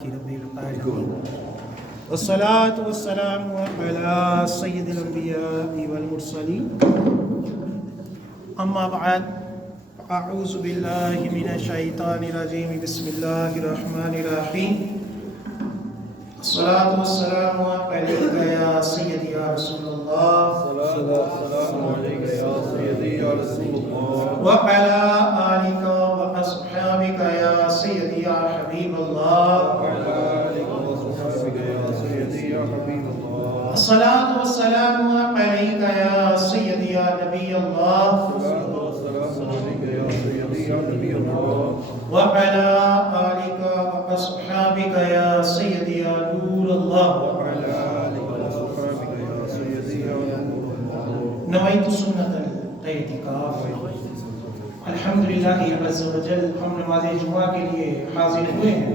رب العالمين والصلاة والسلام على سيد الأنبياء والمرسلين أما بعد أعوذ بالله من الشيطان الرجيم بسم الله الرحمن الرحيم الصلاة والسلام عليك يا سيدي يا رسول الله السلام عليك يا سيدي يا رسول الله وعلى آلك وأصحابك يا سيدي يا حبيب الله وعلى آلك وصحبك يا سيدي يا حبيب الله الصلاة والسلام عليك يا سيدي يا نبي الله الصلاة والسلام عليك يا سيدي يا نبي الله وعلى آلك وأصحابك يا سيدي يا نور الله وعلى آلك وصحبك يا سيدي يا نور الله نويت سنة الاعتكاف الحمدللہ عز و جل ہم نماز جمعہ کے لیے حاضر ہوئے ہیں۔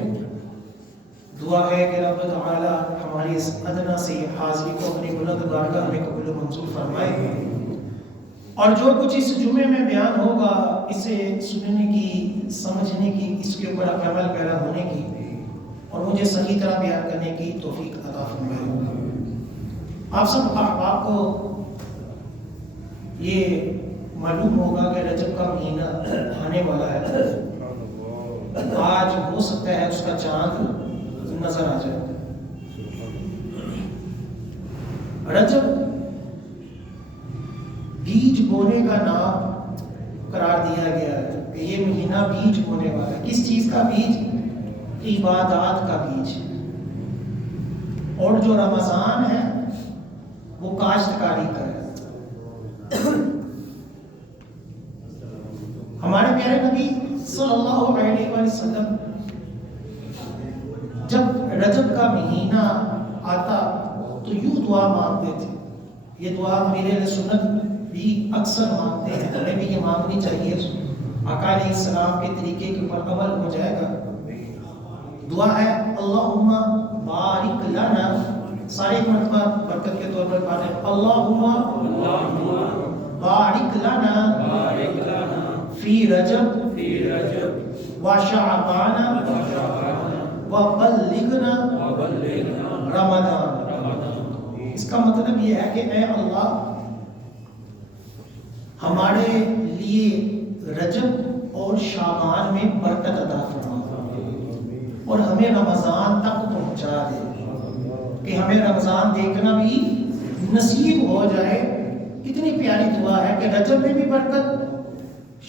دعا ہے کہ رب تعالی ہماری اس ادنا سے حاضری کو اپنی بلند بارگاہ میں قبول و منظور فرمائے، اور جو کچھ اس جمعے میں بیان ہوگا اسے سننے کی، سمجھنے کی، اس کے اوپر عمل پیرا ہونے کی اور مجھے صحیح طرح بیان کرنے کی توفیق عطا فرمائے۔ آپ سب احباب کو یہ معلوم ہوگا کہ رجب کا مہینہ آنے والا ہے۔ آج ہو سکتا ہے اس کا چاند نظر آ جائے۔ رجب بیج بونے کا نام قرار دیا گیا ہے کہ یہ مہینہ بیج بونے والا ہے۔ کس چیز کا بیج؟ عبادات کا بیج۔ اور جو رمضان ہے وہ کاشتکاری کا ہے۔ ہمارے پیارے نبی صلی اللہ علیہ وسلم جب رجب کا مہینہ آتا تو یوں دعا مانگتے تھے۔ یہ دعا میرے اہل سنت بھی اکثر مانگتے ہیں، ہمیں بھی یہ مانگنی چاہیے، آقا علیہ السلام کے طریقے کے اوپر عمل ہو جائے گا۔ دعا ہے اللہم بارک لنا، سارے مرتبہ برکت کے طور پر پڑھیں اللہم بارک لنا فی رجب وشعبان وبلغنا رمضان۔ اس کا مطلب یہ ہے کہ اے اللہ ہمارے لیے رجب اور شعبان میں برکت عطا فرما اور ہمیں رمضان تک پہنچا دے، کہ ہمیں رمضان دیکھنا بھی نصیب ہو جائے۔ کتنی پیاری دعا ہے کہ رجب میں بھی برکت،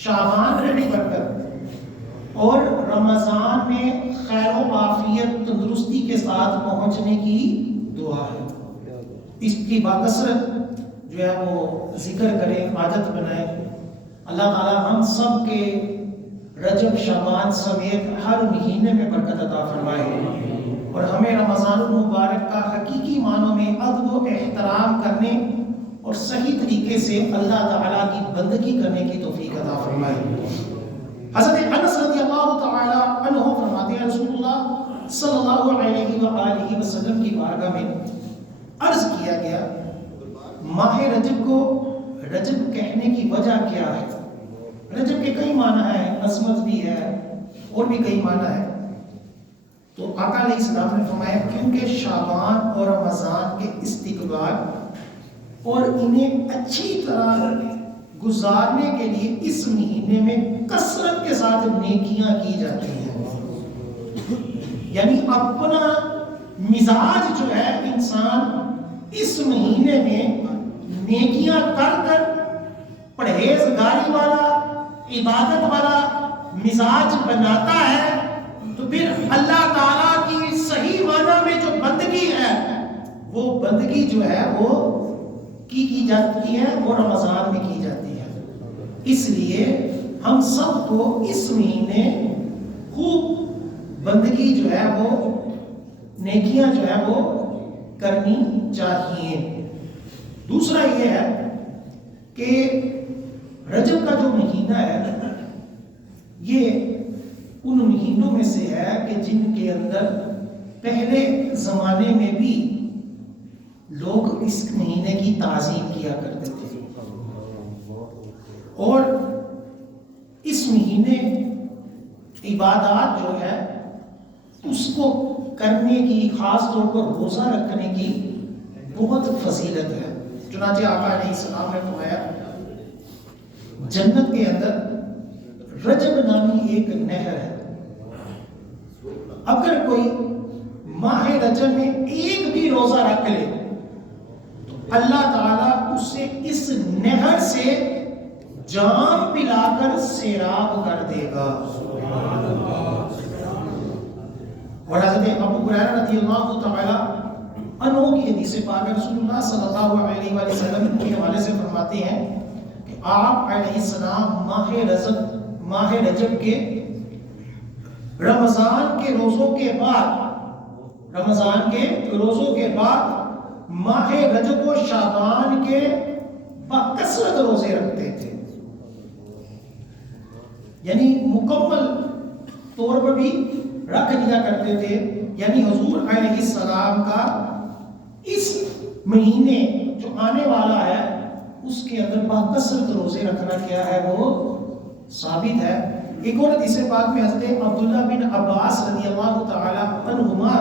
شعبان میں بھی برکت، اور رمضان میں خیر و عافیت تندرستی کے ساتھ پہنچنے کی دعا ہے۔ اس کی باکثرت جو ہے وہ ذکر کریں، عادت بنائیں۔ اللہ تعالی ہم سب کے رجب شعبان سمیت ہر مہینے میں برکت عطا فرمائے اور ہمیں رمضان المبارک کا حقیقی معنوں میں ادب و احترام کرنے اور صحیح طریقے سے اللہ تعالیٰ کی بندگی کرنے کی توفیق عطا فرمائے۔ حضرت انس رضی اللہ تعالیٰ عنہ فرماتے ہیں رسول اللہ صلی اللہ علیہ وآلہ وسلم کی بارگاہ میں عرض کیا گیا ماہ رجب کو رجب کہنے کی وجہ کیا ہے؟ رجب کے کئی معنی ہیں، عظمت بھی ہے اور بھی کئی معنی ہے۔ تو آقا علیہ السلام نے فرمایا کیونکہ شعبان اور رمضان کے استقبال اور انہیں اچھی طرح گزارنے کے لیے اس مہینے میں کثرت کے ساتھ نیکیاں کی جاتی ہیں۔ یعنی اپنا مزاج جو ہے انسان اس مہینے میں نیکیاں کر کر پرہیزگاری والا، عبادت والا مزاج بناتا ہے، تو پھر اللہ تعالیٰ کی صحیح معنی میں جو بندگی ہے وہ بندگی جو ہے وہ کی جاتی ہے، وہ رمضان میں کی جاتی ہے۔ اس لیے ہم سب کو اس مہینے خوب بندگی جو ہے وہ، نیکیاں جو ہے وہ کرنی چاہیے۔ دوسرا یہ ہے کہ رجب کا جو مہینہ ہے یہ ان مہینوں میں سے ہے کہ جن کے اندر پہلے زمانے میں بھی لوگ اس مہینے کی تعظیم کیا کرتے تھے، اور اس مہینے عبادات جو ہے اس کو کرنے کی، خاص طور پر روزہ رکھنے کی بہت فضیلت ہے۔ چنانچہ آقا علیہ السلام نے فرمایا جنت کے اندر رجب نامی ایک نہر ہے، اگر کوئی ماہ رجب میں ایک بھی روزہ رکھ لے تو اللہ تعالیٰ اسے اس نہر سے جام پلا کر سیراب کر دے گا۔ اور حضرت ابو ہریرہ رضی اللہ تعالیٰ عنہ کی حدیث پاک رسول اللہ صلی اللہ علیہ وآلہ وسلم کے حوالے سے فرماتے ہیں کہ آپ علیہ السلام ماہ رجب کے رمضان کے روزوں کے بعد ماہ رجب و شعبان کے بکثرت روزے رکھتے تھے، یعنی مکمل طور پر بھی رکھ لیا کرتے تھے۔ یعنی حضور علیہ السلام کا اس مہینے جو آنے والا ہے اس کے اندر بکثرت روزے رکھنا کیا ہے، وہ ثابت ہے۔ ایک اور حدیث پاک میں حضرت عبداللہ بن عباس رضی اللہ تعالی عنہما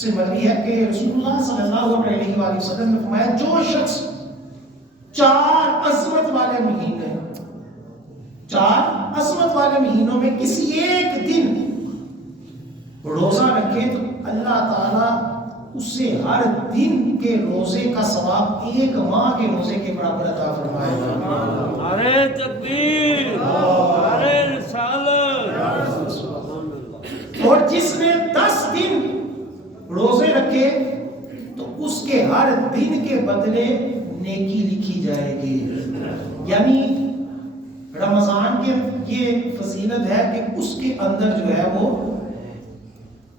سے مروی ہے کہ رسول اللہ صلی اللہ علیہ وآلہ وسلم نے فرمایا جو شخص 4 عظمت والے مہینوں میں کسی ایک دن روزہ رکھے تو اللہ تعالیٰ اس سے ہر دن کے روزے کا ثواب 1 ماہ کے روزے کے برابر عطا فرمائے گا۔ نعرہ تکبیر، نعرہ رسالت۔ اور جس نے 10 دن روزے رکھے تو اس کے ہر دن کے بدلے نیکی لکھی جائے گی۔ یعنی رمضان کی یہ فضیلت ہے کہ اس کے اندر جو ہے وہ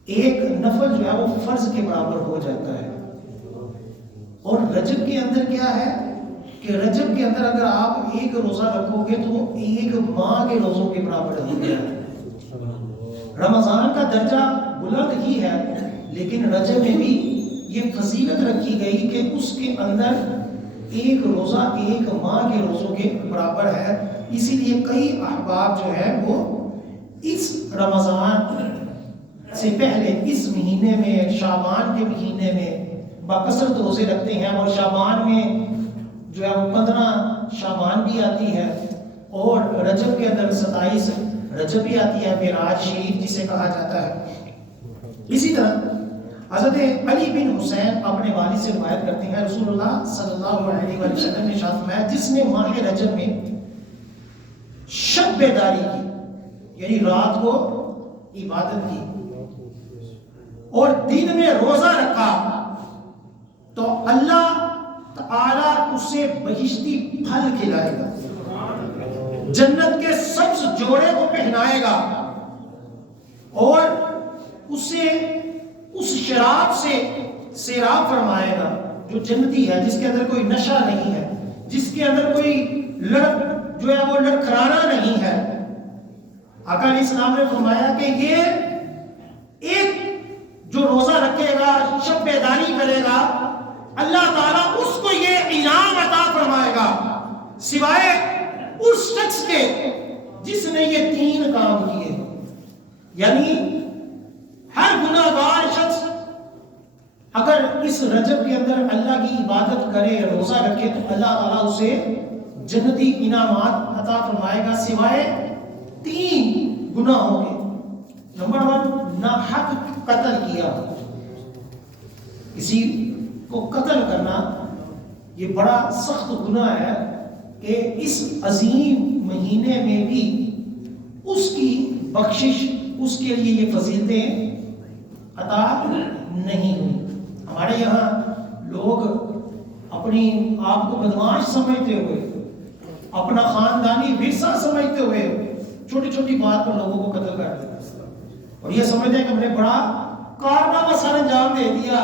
ایک نفل جو ہے وہ فرض کے برابر ہو جاتا ہے۔ اور رجب کے اندر کیا ہے کہ رجب کے اندر اگر آپ ایک روزہ رکھو گے تو 1 ماہ کے روزوں کے برابر ہو گیا ہے۔ رمضان کا درجہ بلند ہی ہے، لیکن رجب میں بھی یہ فضیلت رکھی گئی کہ اس کے اندر ایک روزہ 1 ماہ کے روزوں کے برابر ہے۔ اسی لیے کئی احباب جو ہے وہ اس رمضان سے پہلے اس مہینے میں، شعبان کے مہینے میں بکثرت روزے رکھتے ہیں، اور شعبان میں جو ہے وہ 15 شعبان بھی آتی ہے، اور رجب کے اندر 27 رجب بھی آتی ہے، معراج شریف جسے کہا جاتا ہے۔ اسی طرح حضرت علی بن حسین اپنے والد سے روایت کرتے ہیں رسول اللہ صلی اللہ علیہ وآلہ وسلم نے ارشاد فرمایا جس نے ماہ رجب میں شب بیداری کی، یعنی رات کو عبادت کی اور دن میں روزہ رکھا تو اللہ تعالیٰ اسے بہشتی پھل کھلائے گا، جنت کے سبز جوڑے کو پہنائے گا، اور اسے اس شراب سے سیراب فرمائے گا جو جنتی ہے، جس کے اندر کوئی نشہ نہیں ہے، جس کے اندر کوئی جو ہے وہ لڑکھرانا نہیں ہے۔ آقا علیہ السلام نے فرمایا کہ یہ ایک جو روزہ رکھے گا، شب بیداری کرے گا، اللہ تعالیٰ اس کو یہ انعام عطا فرمائے گا سوائے اس شخص کے جس نے یہ 3 کام کیے۔ یعنی ہر گناہگار شخص اگر اس رجب کے اندر اللہ کی عبادت کرے، روزہ رکھے، تو اللہ تعالیٰ اسے جنتی انعامات عطا فرمائے گا سوائے 3 گناہوں کے۔ نمبر 1، ناحق قتل کیا، کسی کو قتل کرنا یہ بڑا سخت گناہ ہے کہ اس عظیم مہینے میں بھی اس کی بخشش، اس کے لیے یہ فضیلتیں عطا نہیں ہوئی۔ ہمارے یہاں لوگ اپنی آپ کو بدماش سمجھتے ہوئے، اپنا خاندانی ورثہ سمجھتے ہوئے چھوٹی چھوٹی بات پر لوگوں کو قتل کر دیتے ہیں، اور یہ سمجھتے ہیں کہ ہم نے بڑا کارنامہ سر انجام دے دیا،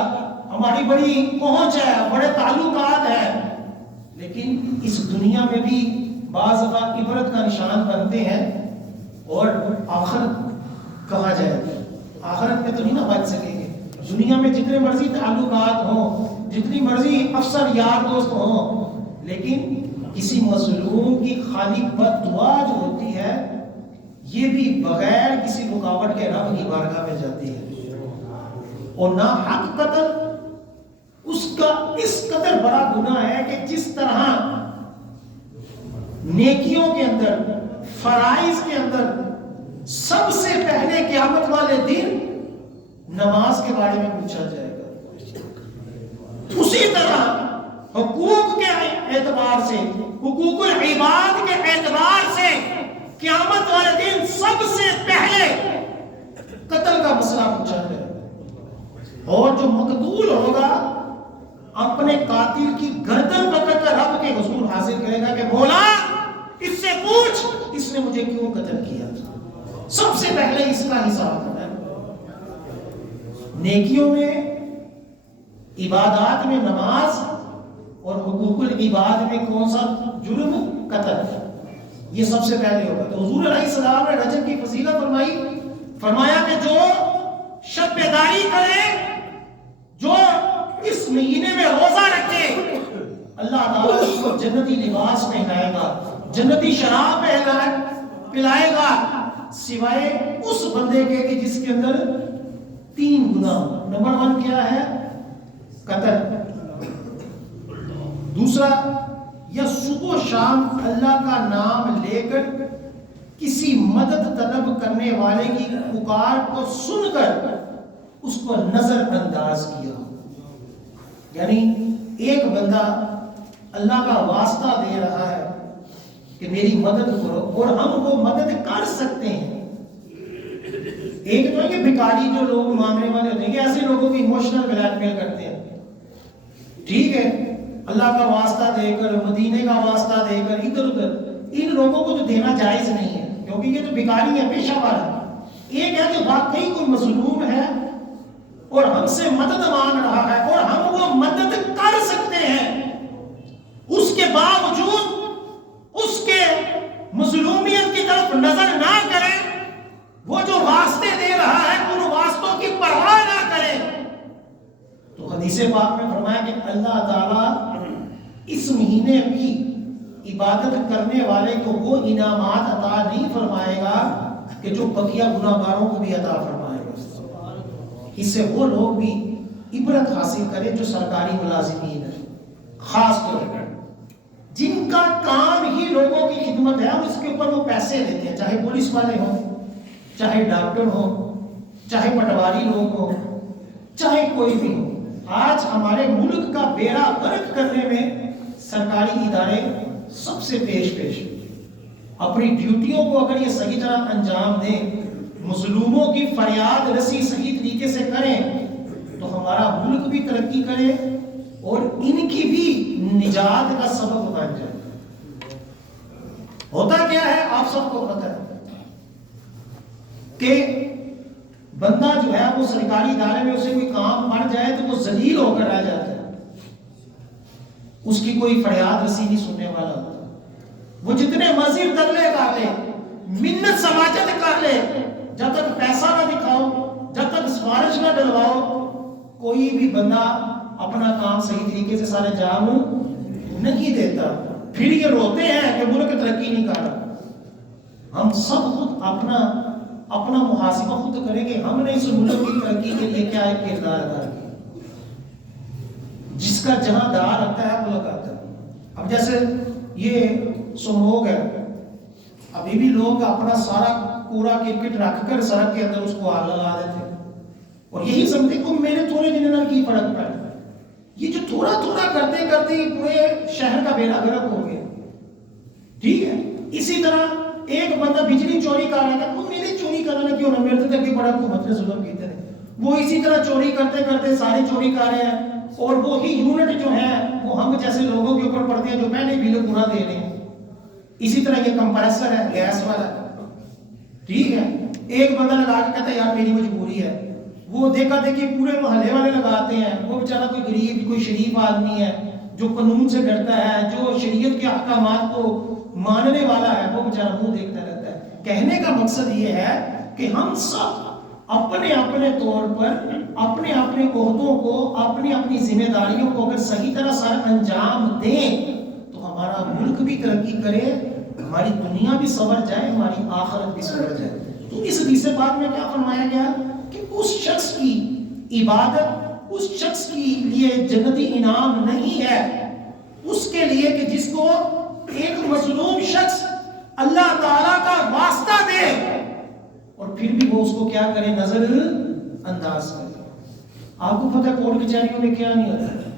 ہماری بڑی پہنچ ہے، بڑے تعلقات ہیں۔ لیکن اس دنیا میں بھی بعض اوقات عبرت کا نشان بنتے ہیں، اور آخرت کہاں جائے گی؟ آخرت میں تو نہیں نہ بچ سکیں گے۔ دنیا میں جتنے مرضی تعلقات ہوں، جتنی مرضی افسر یار دوست ہوں، لیکن کسی مظلوم کی خالی بد دعا جو ہوتی ہے یہ بھی بغیر کسی رکاوٹ کے رب کی بارگاہ میں جاتی ہے۔ اور ناحق قتل اس کا اس قدر بڑا گناہ ہے کہ جس طرح نیکیوں کے اندر، فرائض کے اندر سب سے پہلے قیامت والے دن نماز کے بارے میں پوچھا جائے گا، اسی طرح حقوق کے اعتبار سے، حقوق العباد کے اعتبار سے قیامت والے دن سب سے پہلے قتل کا مسئلہ پوچھا جائے گا، اور جو مقتول ہوگا اپنے قاتل کی گردن پکڑ کر رب کے حضور حاضر کرے گا کہ مولا اس سے پوچھ اس نے مجھے کیوں قتل کیا۔ سب سے پہلے اس کا حساب کرنا ہے۔ نیکیوں میں، عبادات میں نماز، اور حقوق العباد میں کون سا جرم؟ قتل۔ یہ سب سے پہلے ہوگا۔ تو حضور علیہ السلام نے رجب کی فضیلت فرمائی، فرمایا کہ جو شب بیداری کرے، جو اس مہینے میں روزہ رکھے، اللہ تعالیٰ اس کو جنتی لباس پہنائے گا، جنتی شراب پلائے گا، سوائے اس بندے کے کہ جس کے اندر 3 گناہ۔ نمبر 1 کیا ہے؟ قتل۔ دوسرا، یا صبح و شام اللہ کا نام لے کر کسی مدد طلب کرنے والے کی پکار کو سن کر اس کو نظر انداز کیا۔ یعنی ایک بندہ اللہ کا واسطہ دے رہا ہے کہ میری مدد کرو، اور ہم وہ مدد کر سکتے ہیں۔ ایک تو ہے کہ بھکاری جو لوگ مانگنے والے ہوتے ہیں کہ ایسے لوگوں کی ایموشنل بلیک میل کرتے ہیں، ٹھیک ہے، اللہ کا واسطہ دے کر، مدینے کا واسطہ دے کر ادھر ادھر، ان لوگوں کو تو دینا جائز نہیں ہے، کیونکہ یہ تو بھکاری ہے، پیشہ ور ہے۔ ایک ہے کہ واقعی کوئی مظلوم ہے اور ہم سے مدد مانگ رہا ہے اور ہم وہ مدد کر سکتے ہیں، اس کے باوجود اس کے مظلومیت کی طرف نظر نہ کریں، وہ جو واسطے دے رہا ہے ان واسطوں کی پرواہ نہ کرے، تو حدیث پاک میں فرمایا کہ اللہ تعالیٰ اس مہینے بھی عبادت کرنے والے کو وہ انعامات عطا نہیں فرمائے گا کہ جو بقیہ گناہ گاروں کو بھی عطا فرمائے گا۔ اس سے وہ لوگ بھی عبرت حاصل کریں جو سرکاری ملازمین ہیں، خاص طور پر جن کا کام ہی لوگوں کی خدمت ہے، اور اس کے اوپر وہ پیسے لیتے ہیں، چاہے پولیس والے ہوں، چاہے ڈاکٹر ہوں، چاہے پٹواری لوگ ہوں، چاہے کوئی بھی ہو۔ آج ہمارے ملک کا بیڑا غرق کرنے میں سرکاری ادارے سب سے پیش اپنی ڈیوٹیوں کو اگر یہ صحیح طرح انجام دیں، مظلوموں کی فریاد رسی صحیح طریقے سے کریں، تو ہمارا ملک بھی ترقی کرے اور ان کی بھی نجات کا سبب بن جائے۔ ہوتا کیا ہے آپ سب کو پتہ ہے کہ بندہ جو ہے وہ سرکاری ادارے میں اسے کوئی کام پڑ جائے تو وہ ذلیل ہو کر رہ جاتا ہے، اس کی کوئی فریاد رسی نہیں سننے والا ہوتا، وہ جتنے مرضی ترلے کر لے، منت سماجت کر لے، جب تک پیسہ نہ دکھاؤ، جب تک سفارش نہ ڈلواؤ، کوئی بھی بندہ اپنا کام صحیح طریقے سے سارے انجام نہیں دیتا۔ پھر یہ روتے ہیں کہ ملک ترقی نہیں کر رہا۔ ہم سب خود اپنا محاسبہ خود کریں گے، ہم نے اس ملک کی ترقی کے لیے کیا ایک کردار ادا کیا۔ جس کا جہاں دار رکھتا ہے وہ لگاتا ہے۔ اب جیسے یہ سموگ ہے، ابھی بھی لوگ اپنا سارا کوڑا کرکٹ رکھ کر سڑک کے اندر اس کو آگ لگا دیتے ہیں، اور یہی سمجھتے کہ میرے تھوڑے دن میں کی فرق پڑا۔ یہ جو تھوڑا تھوڑا کرتے کرتے پورے شہر کا بیڑا غرق ہو گیا، ٹھیک ہے۔ اسی طرح ایک بندہ بجلی چوری کر رہا ہے، وہ میری چوری کرنا کیوں نہ، میرے تک بڑا حکومت نے ظلم کیتے ہیں، وہ اسی طرح چوری کرتے کرتے ساری چوری کر رہے ہیں، اور وہی یونٹ جو ہے وہ ہم جیسے لوگوں کے اوپر پڑتے ہیں جو پہلے بل پورا دے رہے ہیں۔ اسی طرح یہ کمپریسر ہے گیس والا، ٹھیک ہے، ایک بندہ لگا کے کہتا ہے یار میری مجبوری ہے، وہ دیکھا دیکھی پورے محلے والے لگاتے ہیں، وہ بیچارہ کوئی غریب کوئی شریف آدمی ہے جو قانون سے ڈرتا ہے، جو شریعت کے احکامات کو ماننے والا ہے، وہ بیچارہ منہ دیکھتا رہتا ہے۔ کہنے کا مقصد یہ ہے کہ ہم سب اپنے اپنے طور پر اپنے اپنے عہدوں کو، اپنی اپنی ذمہ داریوں کو اگر صحیح طرح سر انجام دیں تو ہمارا ملک بھی ترقی کرے، ہماری دنیا بھی سنور جائے، ہماری آخرت بھی سنور جائے۔ تو اس حدیث پاک میں کیا فرمایا گیا کہ اس شخص کی عبادت اس شخص کے لیے جنتی انعام نہیں ہے اس کے لیے کہ جس کو ایک مظلوم شخص اللہ تعالیٰ کا واسطہ دے اور پھر بھی وہ اس کو کیا کرے، نظر انداز کرے۔ آپ کو پتہ ہے کورٹ کچہریوں میں کیا نہیں ہوتا،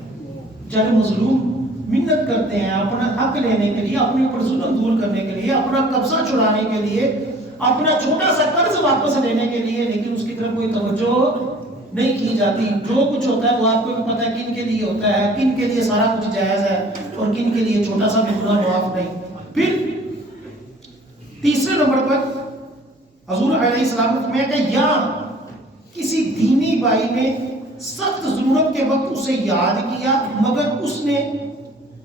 چاہے مظلوم منت کرتے ہیں اپنا حق لینے کے لیے، اپنے اوپر ظلم دور کرنے کے لیے، اپنا قبضہ چھڑانے کے لیے، اپنا چھوٹا سا قرض واپس لینے کے لیے، لیکن اس کی طرف کوئی توجہ نہیں کی جاتی۔ جو کچھ ہوتا ہے وہ آپ کو بھی پتہ ہے کن کے لیے ہوتا ہے، کن کے لیے سارا کچھ جائز ہے اور کن کے لیے چھوٹا سا بھی گناہ معاف نہیں۔ پھر تیسرے نمبر پر حضور علیہ السلام نے فرمایا کہ یا کسی دینی بھائی نے سخت ضرورت کے وقت اسے یاد کیا مگر اس نے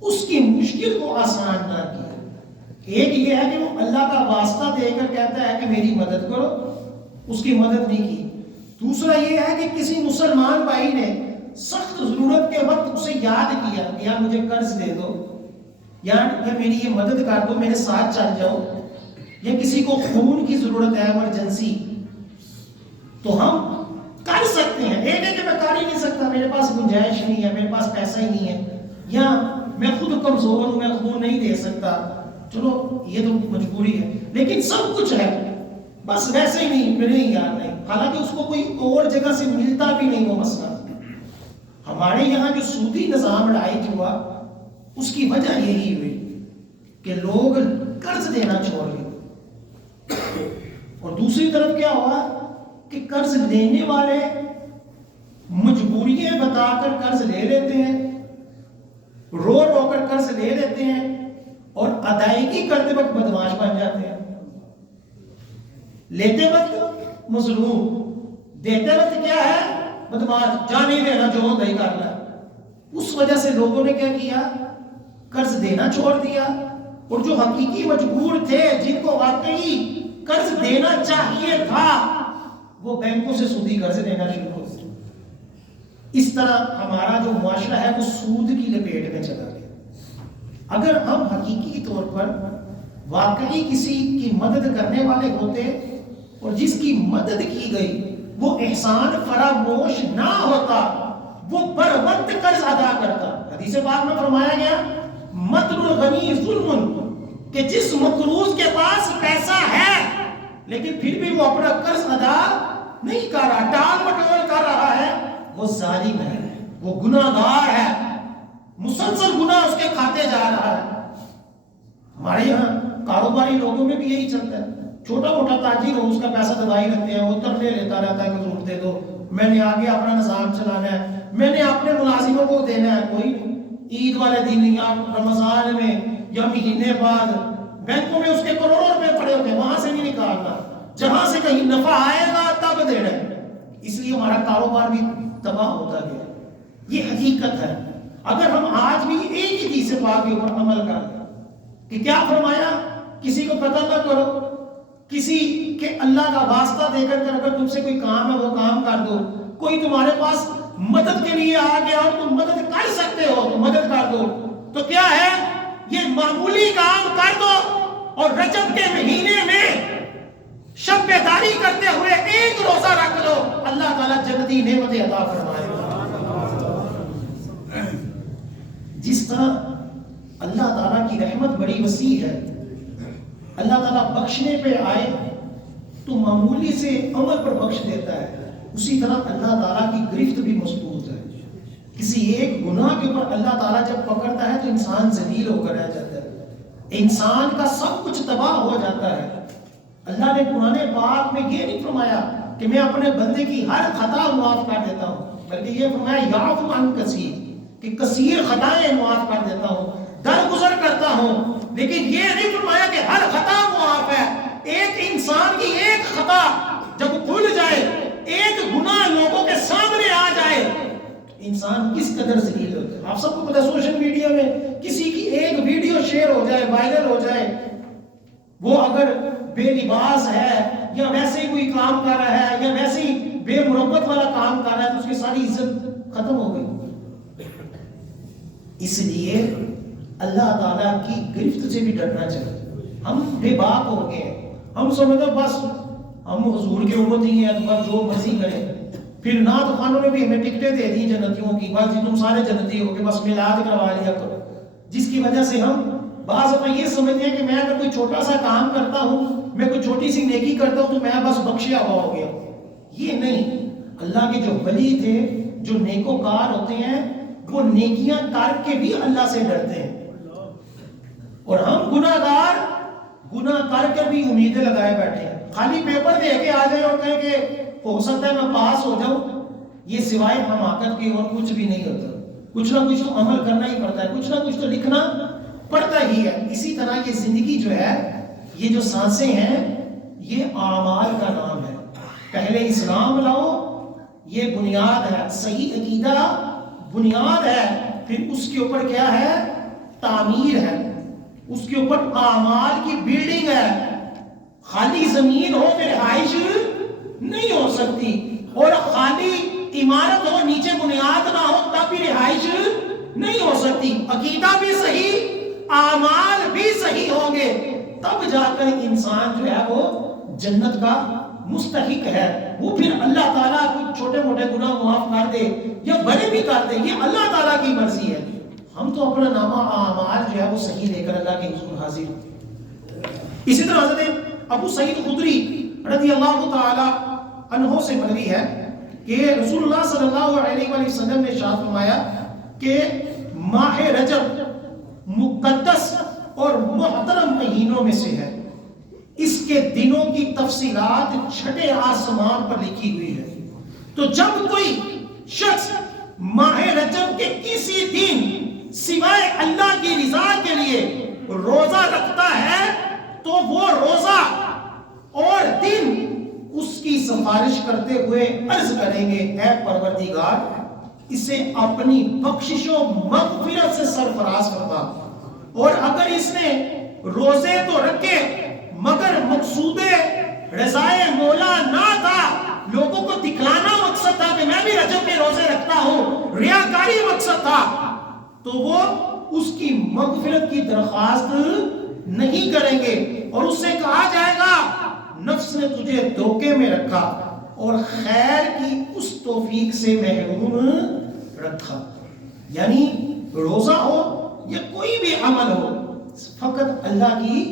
اس کی مشکل کو آسان نہ کیا۔ ایک یہ ہے کہ وہ اللہ کا واسطہ دے کر کہتا ہے کہ میری مدد کرو، اس کی مدد نہیں کی۔ دوسرا یہ ہے کہ کسی مسلمان بھائی نے سخت ضرورت کے وقت اسے یاد کیا کہ یار مجھے قرض دے دو، یا میری یہ مدد کر دو، میرے ساتھ چل جاؤ، یا کسی کو خون کی ضرورت ہے ایمرجنسی، تو ہم کر سکتے ہیں۔ ایک ہے کہ میں کر ہی نہیں سکتا، میرے پاس گنجائش نہیں ہے، میرے پاس پیسہ ہی نہیں ہے، یا میں خود کمزور ہوں، میں خون نہیں دے سکتا، چلو یہ تو مجبوری ہے، لیکن سب کچھ ہے بس ویسے ہی نہیں، میرے ہی یاد نہیں، حالانکہ اس کو کوئی اور جگہ سے ملتا بھی نہیں وہ مسئلہ۔ ہمارے یہاں جو سودی نظام رائج ہوا اس کی وجہ یہی ہوئی کہ لوگ قرض دینا چھوڑ گئے، اور دوسری طرف کیا ہوا کہ قرض لینے والے مجبوریاں بتا کر قرض لے لیتے ہیں، رو رو کر قرض لے لیتے ہیں، اور ادائیگی کرتے وقت بدمعاش بن جاتے ہیں۔ لیتے وقت مظلوم، دیتے وقت کیا ہے بدمعاش، جا نہیں دینا جو ہوتا ہی کرنا۔ اس وجہ سے لوگوں نے کیا کیا، قرض دینا چھوڑ دیا، اور جو حقیقی مجبور تھے جن کو واقعی قرض دینا چاہیے تھا وہ بینکوں سے سودی قرض دینا شروع ہو گئے۔ اس طرح ہمارا جو معاشرہ ہے وہ سود کی لپیٹ میں چلا گیا۔ اگر ہم حقیقی طور پر واقعی کسی کی مدد کرنے والے ہوتے اور جس کی مدد کی گئی وہ احسان فراموش نہ ہوتا، وہ بر وقت قرض ادا کرتا۔ حدیث پاک میں فرمایا گیا مطل الغنی ظلم، کہ جس مقروض کے پاس پیسہ ہے لیکن پھر بھی وہ اپنا قرض ادا نہیں کر رہا، ٹال مٹول کر رہا ہے، وہ ظالم ہے، وہ گناہگار ہے، مسلسل گناہ اس کے کھاتے جا رہا ہے۔ ہمارے یہاں کاروباری لوگوں میں بھی یہی چلتا ہے، چھوٹا موٹا تاجر ہو اس کا پیسہ دبائی رکھتے ہیں، وہ ترلے لیتا رہتا ہے کہ ضرور دے دو، میں نے آگے اپنا نظام چلانا ہے، میں نے اپنے ملازموں کو دینا ہے، کوئی عید والے دن یا رمضان میں یا مہینے بعد بینکوں میں اس کے کروڑوں روپے پڑے ہوتے ہیں، وہاں سے نہیں نکالنا، جہاں سے کہیں نفع آئے گا تب دینا ہے۔ اس لیے ہمارا کاروبار بھی تباہ ہوتا گیا۔ یہ حقیقت ہے۔ اگر ہم آج بھی ایک ہی حدیث پاک کے اوپر عمل کریں کہ کیا فرمایا، کسی کو پتہ نہ کرو، کسی کے اللہ کا واسطہ دے کر اگر تم سے کوئی کام ہے وہ کام کر دو، کوئی تمہارے پاس مدد کے لیے آ گیا اور تم مدد کر سکتے ہو تو مدد کر دو، تو کیا ہے یہ معمولی کام کر دو، اور رجب کے مہینے میں شب بیداری کرتے ہوئے ایک روزہ رکھ لو، اللہ تعالیٰ جنتی نعمتیں عطا فرمائے گا۔ جس طرح اللہ تعالیٰ کی رحمت بڑی وسیع ہے، اللہ تعالیٰ بخشنے پہ آئے تو معمولی سے عمل پر بخش دیتا ہے، اسی طرح اللہ تعالیٰ کی گرفت بھی مضبوط ہے۔ کسی ایک گناہ کے اوپر اللہ تعالیٰ جب پکڑتا ہے تو انسان ذلیل ہو کر رہ جاتا ہے، انسان کا سب کچھ تباہ ہو جاتا ہے۔ اللہ نے قرآن پاک میں یہ نہیں فرمایا کہ میں اپنے بندے کی ہر خطا معاف کر دیتا ہوں، بلکہ یہ فرمایا یعفو عن کثیر، کہ کثیر خطائیں معاف کر دیتا ہوں، درگزر کرتا ہوں، لیکن یہ نہیں فرمایا کہ ہر خطا معاف ہے۔ ایک انسان کی ایک خطا جب کھل جائے، ایک گناہ لوگوں کے سامنے آ جائے، انسان کس قدر ذلیل ہوتا ہے۔ آپ سب کو پتہ ہے سوشل میڈیا میں کسی کی ایک ویڈیو شیئر ہو جائے، وائرل ہو جائے، وہ اگر بے لباس ہے یا ویسے ہی کوئی کام کر رہا ہے یا ویسے ہی بے مربت والا کام کر رہا ہے تو اس کی ساری عزت ختم ہو گئی۔ اس لیے اللہ تعالیٰ کی گرفت سے بھی ڈرنا چاہیے۔ ہم بے باک ہو گئے، ہم سمجھتے بس ہم حضور کے امتی ہیں تو بس جو مرضی کریں، پھر نعت خوانوں نے بھی ہمیں ٹکٹیں دے دی جنتیوں کی، بس تم سارے جنتی ہو کہ بس میلاد کروا لیا کرو، جس کی وجہ سے ہم بعض دفعہ یہ سمجھتے ہیں کہ میں اگر کوئی چھوٹا سا کام کرتا ہوں، میں کوئی چھوٹی سی نیکی کرتا ہوں تو میں بس بخشیا ہوا ہو گیا. یہ نہیں. اللہ کے جو ولی تھے، جو نیکوکار ہوتے ہیں، وہ نیکیاں کر کے بھی اللہ سے ڈرتے ہیں. اور ہم گناہ کر کے بھی امیدیں لگائے بیٹھے ہیں، خالی پیپر دے کے آ جائیں اور کہیں کہ ہو سکتا ہے میں پاس ہو جاؤں. یہ سوائے حماقت کے اور کچھ بھی نہیں ہوتا. کچھ نہ کچھ تو عمل کرنا ہی پڑتا ہے، کچھ نہ کچھ تو لکھنا پڑتا ہی ہے. اسی طرح یہ زندگی جو ہے، یہ جو سانسیں ہیں، یہ اعمال کا نام ہے. پہلے اسلام لاؤ، یہ بنیاد ہے. صحیح عقیدہ بنیاد ہے. پھر اس کے اوپر کیا ہے؟ تعمیر ہے. اس کے اوپر اعمال کی بلڈنگ ہے. خالی زمین ہو پھر رہائش نہیں ہو سکتی، اور خالی عمارت ہو نیچے بنیاد نہ ہو تب بھی رہائش نہیں ہو سکتی. عقیدہ بھی صحیح، اعمال بھی صحیح ہوں گے، تب جا کر انسان جو ہے وہ جنت کا مستحق ہے. وہ پھر اللہ تعالیٰ کچھ چھوٹے موٹے گناہ معاف کر دے یا بڑے بھی کر دے، یہ اللہ تعالیٰ کی مرضی ہے. ہم تو اپنا نامہ اعمال جو ہے وہ صحیح لے کر اللہ کے حضور حاضر. اسی طرح حضرت ابو سعید خدری رضی اللہ تعالی عنہ سے مروی ہے کہ رسول اللہ صلی اللہ علیہ وآلہ وسلم نے ارشاد فرمایا کہ ماہ رجب مقدس اور محترم مہینوں میں سے ہے. اس کے دنوں کی تفصیلات چھٹے آسمان پر لکھی ہوئی ہے. تو جب کوئی شخص ماہ رجب کے کسی دن سوائے اللہ کی رضا کے لیے روزہ رکھتا ہے تو وہ روزہ اور دن اس کی سفارش کرتے ہوئے عرض کریں گے، اے پروردگار اسے اپنی بخشش و مغفرت سے سرفراز فرما. اور اگر اس نے روزے تو رکھے مگر مقصود رضائے مولا نہ تھا، لوگوں کو دکھلانا مقصد تھا کہ میں بھی رجب میں روزے رکھتا ہوں، ریاکاری مقصد تھا، تو وہ اس کی مغفرت کی درخواست نہیں کریں گے. اور اس سے کہا جائے گا نفس نے تجھے دھوکے میں رکھا اور خیر کی اس توفیق سے محروم رکھا. یعنی روزہ ہو یا کوئی بھی عمل ہو، فقط اللہ کی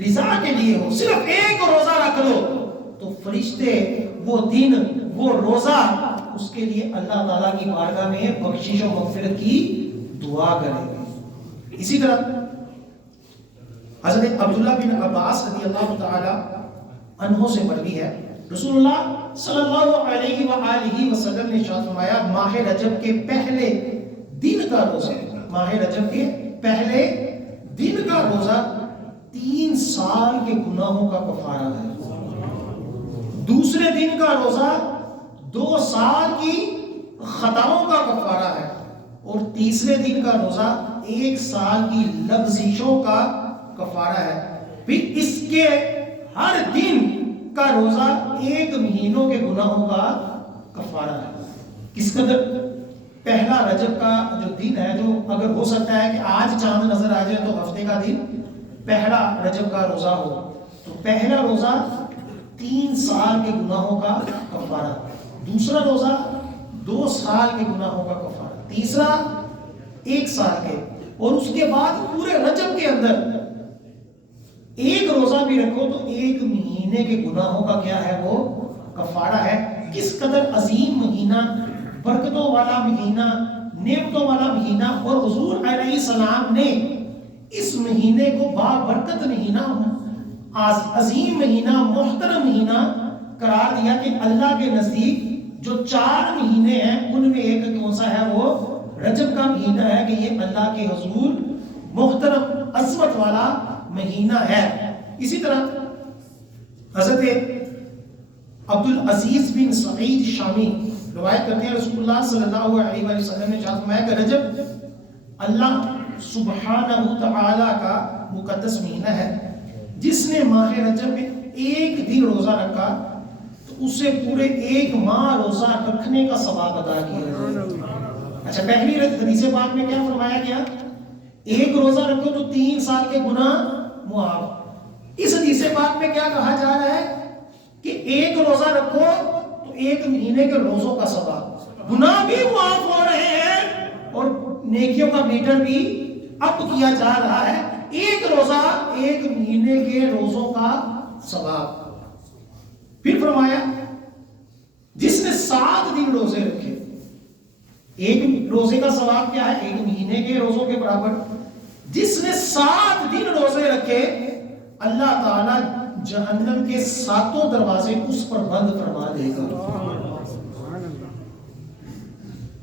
رضا کے لیے ہو. صرف ایک روزہ رکھ لو تو فرشتے وہ دن وہ روزہ اس کے لیے اللہ تعالیٰ کی بارگاہ میں بخشش و مغفرت کی دعا کریں گے. اسی طرح حضرت عبداللہ بن عباس رضی اللہ تعالی عنہ سے مروی ہے، رسول اللہ صلی اللہ علیہ وآلہ وسلم نے ارشاد فرمایا ماہ رجب کے پہلے دن کا روزہ، ماہ رجب کے پہلے دن کا روزہ 3 سال کے گناہوں کا کفارہ ہے. دوسرے دن کا روزہ 2 سال کی خطاؤں کا کفارہ ہے، اور تیسرے دن کا روزہ 1 سال کی لغزشوں کا کفارہ ہے. پھر اس کے ہر دن کا روزہ 1 مہینوں کے گناہوں کا کفارہ ہے. کس قدر پہلا رجب کا جو دن ہے، جو اگر ہو سکتا ہے کہ آج چاند نظر آ جائے تو ہفتے کا دن پہلا رجب کا روزہ ہو، تو پہلا روزہ 3 سال کے گناہوں کا کفارہ، دوسرا روزہ 2 سال کے گناہوں کا کفارہ، تیسرا 1 سال کے، اور اس کے بعد پورے رجب کے اندر ایک روزہ بھی رکھو تو 1 مہینے کے گناہوں کا کیا ہے وہ کفارہ ہے. کس قدر عظیم مہینہ، برکتوں والا مہینہ، نعمتوں والا مہینہ، اور حضور علیہ السلام نے اس مہینے کو بابرکت مہینہ، عظیم مہینہ، محترم مہینہ قرار دیا کہ اللہ کے نزدیک جو 4 مہینے ہیں ان میں ایک کون سا ہے؟ وہ رجب کا مہینہ ہے کہ یہ اللہ کے حضور محترم عظمت والا مہینہ ہے. اسی طرح حضرت عبدالعزیز بن سعید شامی روایت کرتے ہیں رسول اللہ صلی اللہ علیہ وآلہ وسلم نے ارشاد فرمایا کہ رجب اللہ سبحانہ تعالی کا مقدس مہینہ ہے. جس نے ماہ رجب میں 1 دن روزہ رکھا تو اسے پورے 1 ماہ روزہ رکھنے کا ثواب عطا کیا جائے. اچھا، پہلی حدیث پاک میں کیا فرمایا گیا؟ 1 روزہ رکھو تو 3 سال کے گناہ معاف. اس حدیث پاک میں کیا کہا جا رہا ہے کہ 1 روزہ رکھو تو تو ایک مہینے کے روزوں کا ثواب، گناہ بھی معاف ہو رہے ہیں اور نیکیوں کا میٹر بھی اپ کیا جا رہا ہے، ایک روزہ ایک مہینے کے روزوں کا ثواب۔ پھر فرمایا جس نے 7 دن روزے رکھے، ایک روزے کا ثواب کیا ہے؟ ایک مہینے کے روزوں کے برابر۔ جس نے 7 دن روزے رکھے، اللہ تعالیٰ جہنم کے 7 دروازے اس پر بند فرما دے گا۔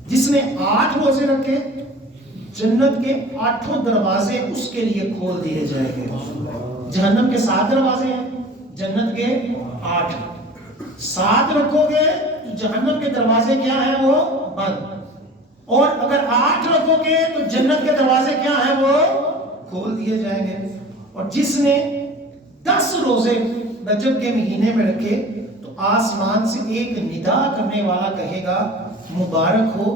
جس نے 8 روزے رکھے، جنت کے 8 دروازے اس کے لیے کھول دیے جائیں گے۔ جہنم کے 7 دروازے ہیں، جنت کے 8۔ 7 رکھو گے تو جہنم کے دروازے کیا ہیں؟ وہ بند۔ اور اگر 8 رکھو گے تو جنت کے دروازے کیا ہیں؟ وہ کھول دیے جائیں گے۔ اور جس نے 10 روزے رجب کے مہینے میں رکھے تو آسمان سے ایک ندا کرنے والا کہے گا مبارک ہو،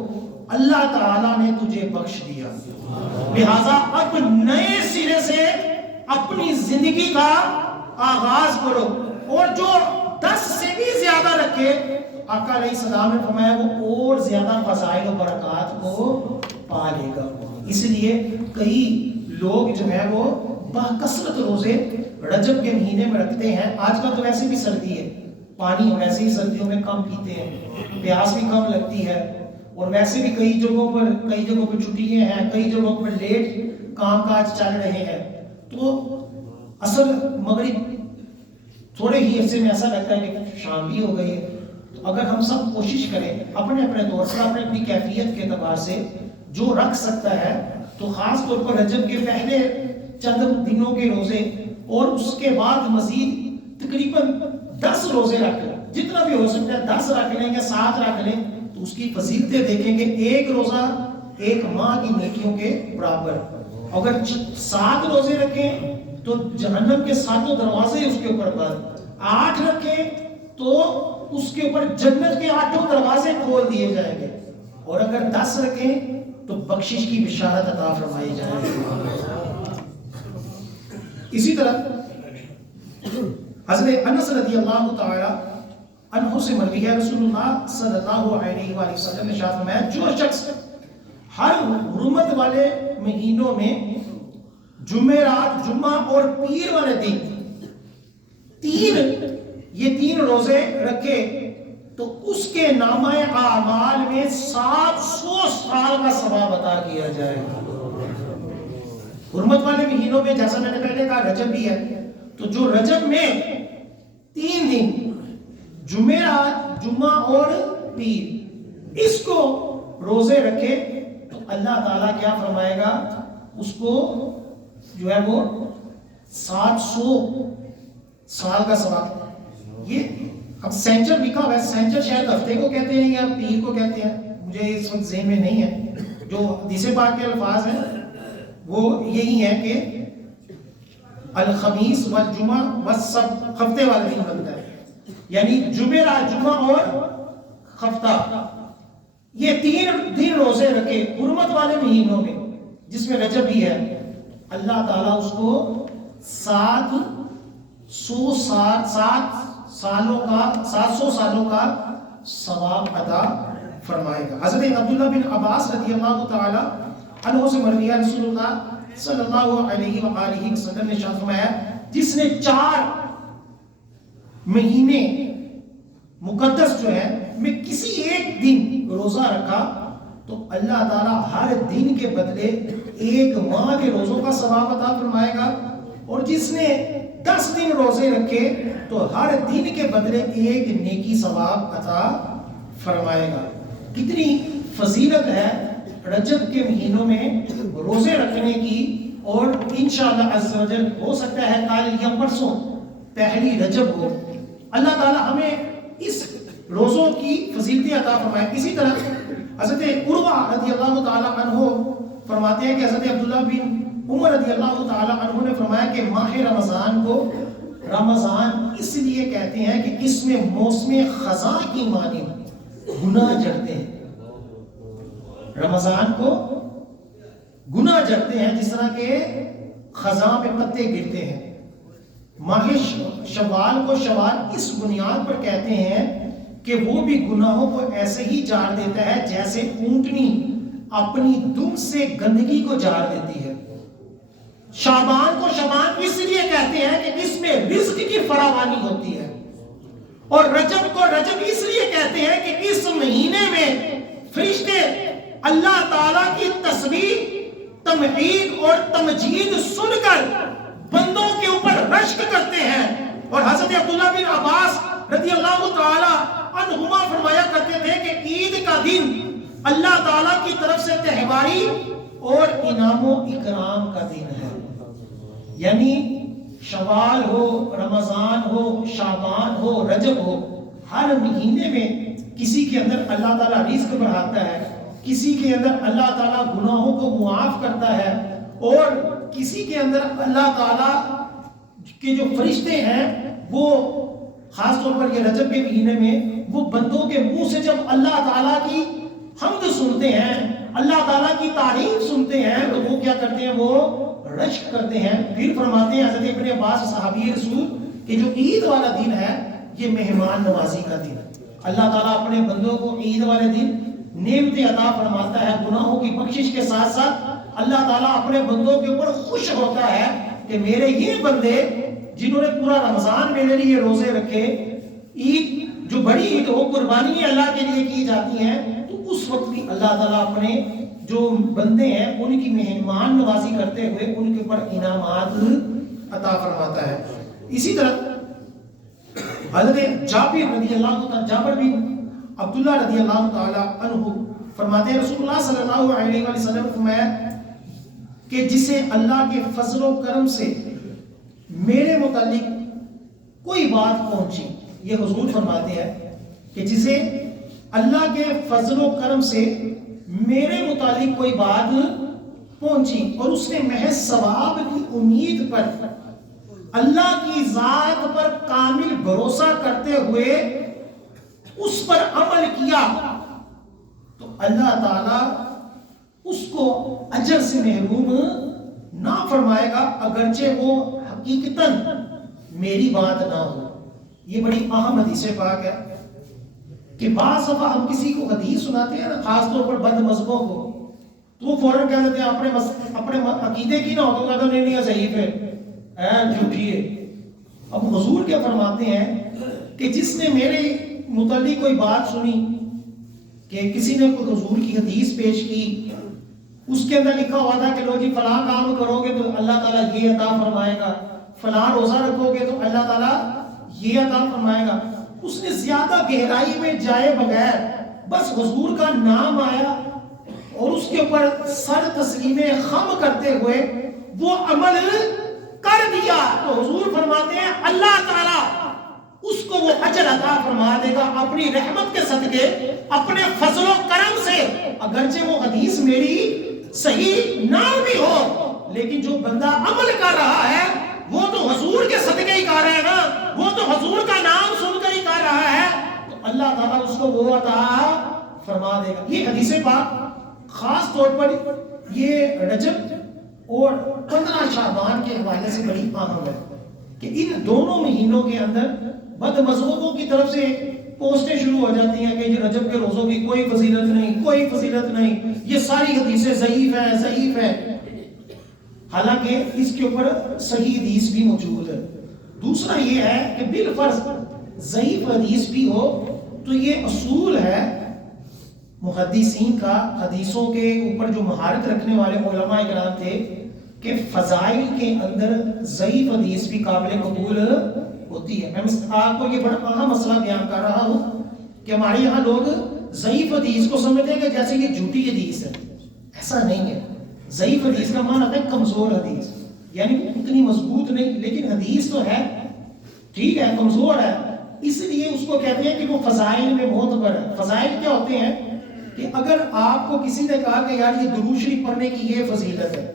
اللہ تعالیٰ نے تجھے بخش دیا، لہذا اب نئے سرے سے اپنی زندگی کا آغاز کرو۔ اور جو 10 سے بھی زیادہ رکھے، آقا علیہ السلام نے فرمایا وہ اور زیادہ فضائل و برکات کو پا لے گا۔ اس لیے کئی لوگ جو ہے وہ بکثرت روزے رجب کے مہینے میں رکھتے ہیں۔ آج کل تو ویسے بھی سردی ہے، پانی ویسے ہی سردیوں میں کم پیتے ہیں، پیاس بھی کم لگتی ہے، اور ویسے بھی کئی جگہوں پر چھٹیاں ہیں، کئی جگہوں پر لیٹ کام کاج چل رہے ہیں، تو اصل مغرب تھوڑے ہی عرصے میں ایسا لگتا ہے کہ شام بھی ہو گئی ہے۔ تو اگر ہم سب کوشش کریں اپنے اپنے طور سے، اپنی کیفیت کے اعتبار سے جو رکھ سکتا ہے، تو خاص طور پر رجب کے پہلے چند دنوں کے روزے اور اس کے بعد مزید تقریباً 10 روزے رکھ لیں، جتنا بھی ہو سکتا ہے 10 رکھ لیں یا 7 رکھ لیں، تو اس کی فضیلتیں دیکھیں گے۔ ایک روزہ ایک ماہ کی نیکیوں کے برابر۔ اگر 7 روزے رکھیں تو جہنم کے 7 دروازے اس کے اوپر بند، 8 رکھیں تو اس کے اوپر جنت کے 8 دروازے کھول دیے جائیں گے، اور اگر 10 رکھیں تو بخشش کی بشارت عطا فرمائی جائے گی۔ اسی طرح حضرت انس رضی اللہ تعالی عنہ سے مروی ہے، رسول اللہ صلی اللہ علیہ وآلہ وسلم نے ارشاد فرمایا جو شخص ہر حرمت والے مہینوں میں جمعرات، جمعہ اور پیر والے دن یہ 3 روزے رکھے تو اس کے نامہ اعمال میں 700 سال کا ثواب عطا کیا جائے گا۔ حرمت والے مہینوں میں جیسا میں نے پہلے کہا رجب بھی ہے، تو جو رجب میں 3 دن جمعرات، جمعہ اور پیر، اس کو روزے رکھے تو اللہ تعالیٰ کیا فرمائے گا، اس کو جو ہے وہ 700 سال کا ثواب۔ یہ اب سینچر لکھا ہوا ہے، سینچر شاید ہفتے کو کہتے ہیں یا پیر کو کہتے ہیں، مجھے اس وقت ذہن میں نہیں ہے۔ جو حدیث پاک کے الفاظ ہیں وہ یہی ہے کہ الخمیس والجمعہ والسبت، ہفتے والے دن بنتا ہے، یعنی جمعرات، جمعہ اور ہفتہ، یہ 3 دن روزے رکھے حرمت والے مہینوں میں جس میں رجب بھی ہے، اللہ تعالیٰ اس کو 700 سالوں کا ثواب عطا فرمائے گا۔ حضرت عبداللہ بن عباس رضی اللہ تعالی عنہ سے مروی ہے، رسول اللہ صلی اللہ علیہ وآلہ وسلم نے ارشاد فرمایا جس نے 4 مہینے مقدس جو ہے میں کسی ایک دن روزہ رکھا تو اللہ تعالیٰ ہر دن کے بدلے 1 ماہ کے روزوں کا ثواب عطا فرمائے گا، اور جس نے 10 دن روزے رکھے تو ہر دن کے بدلے 1 نیکی ثواب عطا فرمائے گا۔ کتنی فضیلت ہے رجب کے مہینوں میں روزے رکھنے کی، اور انشاءاللہ عز و جل ہو سکتا ہے کل یا پرسوں پہلی رجب ہو، اللہ تعالیٰ ہمیں اس روزوں کی فضیلتیں عطا فرمائے۔ اسی طرح حضرت عروہ رضی اللہ تعالیٰ عنہ فرماتے ہیں کہ حضرت عبداللہ بن عمر رضی اللہ تعالیٰ عنہ نے فرمایا کہ ماہ رمضان کو رمضان اس لیے کہتے ہیں کہ اس میں موسم خزاں کی مانند گناہ جھڑتے ہیں۔ رمضان کو گناہ جھڑتے ہیں جس طرح کہ خزاں پہ پتے گرتے ہیں۔ ماہ شوال کو شوال اس بنیاد پر کہتے ہیں کہ وہ بھی گناہوں کو ایسے ہی جاڑ دیتا ہے جیسے اونٹنی اپنی دم سے گندگی کو جاڑ دیتی ہے۔ شعبان کو شعبان اس لیے کہتے ہیں کہ اس میں رزق کی فراوانی ہوتی ہے، اور رجب کو رجب اس لیے کہتے ہیں کہ اس مہینے میں فرشتے اللہ تعالیٰ کی تسبیح، تمجید اور تمجید سن کر بندوں کے اوپر رشک کرتے ہیں۔ اور حضرت عبداللہ بن عباس رضی اللہ تعالی عنہما فرمایا کرتے تھے کہ عید کا دن اللہ تعالیٰ کی طرف سے تہواری اور انعام و اکرام کا دن ہے۔ یعنی شوال ہو، رمضان ہو، شعبان ہو، رجب ہو، ہر مہینے میں کسی کے اندر اللہ تعالیٰ رزق بڑھاتا ہے، کسی کے اندر اللہ تعالیٰ گناہوں کو معاف کرتا ہے، اور کسی کے اندر اللہ تعالیٰ کے جو فرشتے ہیں وہ خاص طور پر یہ رجب کے مہینے میں وہ بندوں کے منہ سے جب اللہ تعالیٰ کی حمد سنتے ہیں، اللہ تعالیٰ کی تعریف سنتے ہیں، تو وہ کیا کرتے ہیں؟ وہ رشک کرتے ہیں۔ پھر فرماتے ہیں حضرت ابن عباس صحابی رسول کہ جو عید والا دن ہے یہ مہمان نوازی کا دن ہے۔ اللہ تعالیٰ اپنے بندوں کو عید والے دن نعمتیں عطا فرماتا ہے، گناہوں کی بخشش کے ساتھ ساتھ اللہ تعالیٰ اپنے بندوں کے اوپر خوش ہوتا ہے کہ میرے یہ بندے جنہوں نے پورا رمضان میرے لیے روزے رکھے، عید جو بڑی عید ہو، قربانی اللہ کے لیے کی جاتی ہیں، تو اس وقت بھی اللہ تعالیٰ اپنے جو بندے ہیں ان کی مہمان نوازی کرتے ہوئے ان کے اوپر انعامات عطا فرماتا ہے۔ اسی طرح حضرت جابر رضی اللہ تعالیٰ، جابر بن عبداللہ رضی اللہ تعالیٰ عنہ فرماتے ہیں رسول اللہ صلی اللہ علیہ وسلم فرمایا کہ جسے اللہ کے فضل و کرم سے میرے متعلق کوئی بات پہنچی، یہ حضور فرماتے ہیں کہ جسے اللہ کے فضل و کرم سے میرے متعلق کوئی بات پہنچی اور اس نے محض ثواب کی امید پر اللہ کی ذات پر کامل بھروسہ کرتے ہوئے اس پر عمل کیا، تو اللہ تعالیٰ اس کو اجر سے محروم نہ فرمائے گا، اگرچہ وہ حقیقتاً میری بات نہ ہو۔ یہ بڑی اہم حدیث پاک ہے کہ بعض دفعہ ہم کسی کو حدیث سناتے ہیں نا، خاص طور پر بد مذہبوں کو، تو وہ فوراً کہہ دیتے ہیں اپنے عقیدے کی نہ ہو تو کہتے ہیں نہیں یہ ضعیف ہے، جھوٹی ہے۔ اب حضور کیا فرماتے ہیں کہ جس نے میرے متعلق کوئی بات سنی کہ کسی نے کوئی حضور کی حدیث پیش کی، اس کے اندر لکھا ہوا تھا کہ لو جی فلاں کام کرو گے تو اللہ تعالیٰ یہ عطا فرمائے گا، فلاں روزہ رکھو گے تو اللہ تعالیٰ یہ عطا فرمائے گا، اس نے زیادہ گہرائی میں جائے بغیر بس حضور کا نام آیا اور اس کے اوپر سر تسلیم خم کرتے ہوئے وہ عمل کر دیا، تو حضور فرماتے ہیں اللہ تعالیٰ اس کو وہ اجر عطا فرما دے گا اپنی رحمت کے صدقے، اپنے فضل و کرم سے، اگرچہ وہ حدیث میری صحیح نہ بھی ہو، لیکن جو بندہ عمل کر رہا ہے وہ تو حضور کے صدقے ہی کر رہا ہے نا، وہ تو حضور کا نام سن کر ہی کر رہا ہے، تو اللہ تعالیٰ اس کو وہ عطا فرما دے گا۔ یہ حدیث پاک خاص طور پر یہ رجب اور 15 شعبان کے حوالے سے بڑی اہم ہے کہ ان دونوں مہینوں کے اندر بد مذہبوں کی طرف سے پوسٹیں شروع ہو جاتی ہیں کہ یہ رجب کے روزوں کی کوئی فضیلت نہیں، کوئی فضیلت نہیں، یہ ساری حدیثیں ضعیف ہیں، ضعیف ہیں، حالانکہ اس کے اوپر صحیح حدیث بھی موجود ہے۔ دوسرا یہ ہے کہ بالفرض ضعیف حدیث بھی ہو تو یہ اصول ہے محدثین کا، حدیثوں کے اوپر جو مہارت رکھنے والے علماء کرام تھے، کہ فضائل کے اندر ضعیف حدیث بھی قابل قبول ہوتی ہے۔ میں آپ کو یہ بڑا اہم مسئلہ بیان کر رہا ہوں کہ ہمارے یہاں لوگ ضعیف حدیث کو سمجھتے ہیں کہ جیسے یہ جھوٹی حدیث ہے، ایسا نہیں ہے۔ ضعیف حدیث کا معنی ہے کمزور حدیث، یعنی اتنی مضبوط نہیں، لیکن حدیث تو ہے، ٹھیک ہے، کمزور ہے، اس لیے اس کو کہتے ہیں کہ وہ فضائل میں معتبر ہے۔ فضائل کیا ہوتے ہیں کہ اگر آپ کو کسی نے کہا کہ یار یہ درود شریف پڑھنے کی یہ فضیلت ہے،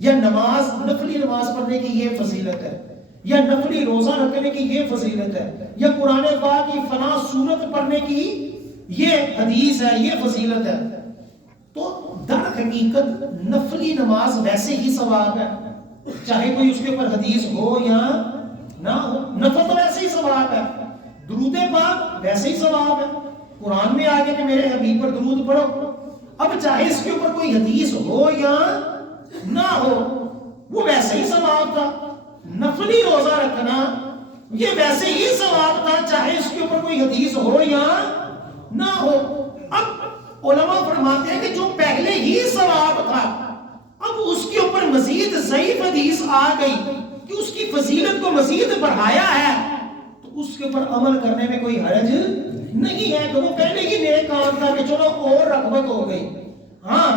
یا نماز، نفلی نماز پڑھنے کی یہ فضیلت ہے، یا نفلی روزہ رکھنے کی یہ فضیلت ہے، یا قرآن پاک کی فلاں سورت پڑھنے کی یہ حدیث ہے، یہ فضیلت ہے، تو در حقیقت نفلی نماز ویسے ہی ثواب ہے، چاہے کوئی اس کے اوپر حدیث ہو یا نہ ہو، نفل تو ویسے ہی ثواب ہے۔ درود پاک ویسے ہی ثواب ہے، قرآن میں آگے کہ میرے حبیب پر درود پڑھو، اب چاہے اس کے اوپر کوئی حدیث ہو یا نہ ہو وہ ویسے ہی ثواب تھا۔ نفلی روزہ رکھنا یہ ویسے ہی ثواب تھا چاہے اس کے اوپر کوئی حدیث ہو یا نہ ہو۔ اب علماء فرماتے ہیں کہ جو پہلے ہی ثواب تھا اب اس کے اوپر مزید ضعیف حدیث آ گئی کہ اس کی فضیلت کو مزید بڑھایا ہے، تو اس کے اوپر عمل کرنے میں کوئی حرج نہیں ہے کہ وہ پہلے ہی نیک کام تھا کہ چلو اور رغبت ہو گئی۔ ہاں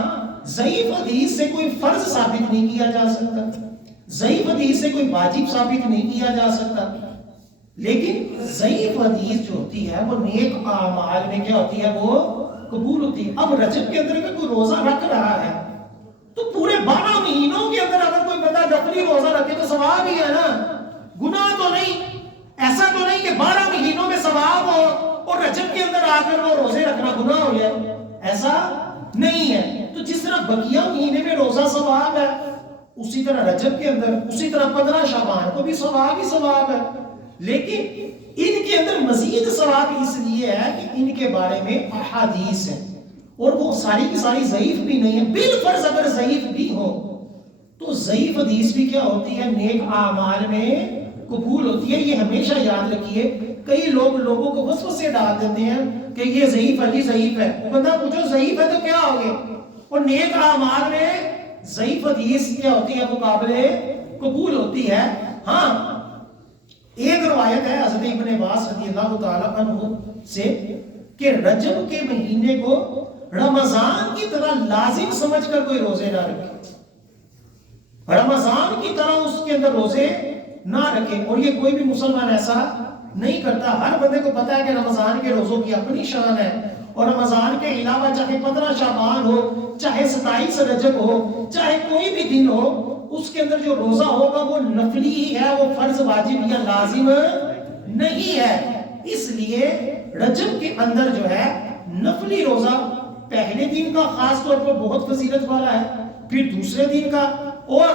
ضعیف حدیث سے کوئی فرض ثابت نہیں کیا جا سکتا، ضعیف حدیث سے کوئی واجب ثابت نہیں کیا جا سکتا، لیکن ضعیف حدیث جو ہوتی ہے وہ نیک اعمال میں کیا ہوتی ہے، وہ قبول ہوتی ہے۔ اب رجب کے اندر کوئی روزہ رکھ رہا ہے تو پورے 12 مہینوں کے اندر اگر کوئی بندہ نفلی روزہ رکھے تو ثواب ہی ہے نا، گناہ تو نہیں۔ ایسا تو نہیں کہ 12 مہینوں میں ثواب ہو اور رجب کے اندر آ کر وہ روزے رکھنا گناہ ہو جائے، ایسا نہیں ہے۔ تو جس طرح بقیہ مہینے میں روزہ ثواب ہے اسی طرح رجب کے اندر، اسی طرح 15 شعبان کو بھی ثواب ہی ثواب ہے، لیکن ان کے اندر مزید ثواب اس لیے ہے کہ ان کے بارے میں احادیث ہیں اور وہ ساری کی ساری ضعیف بھی نہیں ہے۔ بالفرض اگر ضعیف بھی ہو تو ضعیف حدیث بھی کیا ہوتی ہے، نیک اعمال میں قبول ہوتی ہے۔ یہ ہمیشہ یاد رکھیے، کئی لوگ لوگوں کو وسوسے ڈال دیتے ہیں کہ یہ ضعیف ہے، یہ ضعیف ہے، بندہ پوچھو ضعیف ہے تو کیا ہو گیا، اور نیک اعمال میں ضعیف حدیث کیا ہوتی ہے، وہ قابل قبول ہوتی ہے۔ ہاں ایک روایت ہے حضرت ابن عباس رضی اللہ تعالیٰ عنہ سے کہ رجب کے مہینے کو رمضان کی طرح لازم سمجھ کر کوئی روزے نہ رکھے، رمضان کی طرح اس کے اندر روزے نہ رکھے، اور یہ کوئی بھی مسلمان ایسا نہیں کرتا۔ ہر بندے کو پتا ہے کہ رمضان کے روزوں کی اپنی شان ہے، اور رمضان کے علاوہ چاہے 15 شعبان ہو، چاہے 27 رجب ہو، چاہے کوئی بھی دن ہو، اس کے اندر جو روزہ ہوگا وہ نفلی ہی ہے، وہ فرض واجب یا لازم نہیں ہے۔ اس لیے رجب کے اندر جو ہے نفلی روزہ پہلے دن کا خاص طور پر بہت فضیلت والا ہے، پھر دوسرے دن کا، اور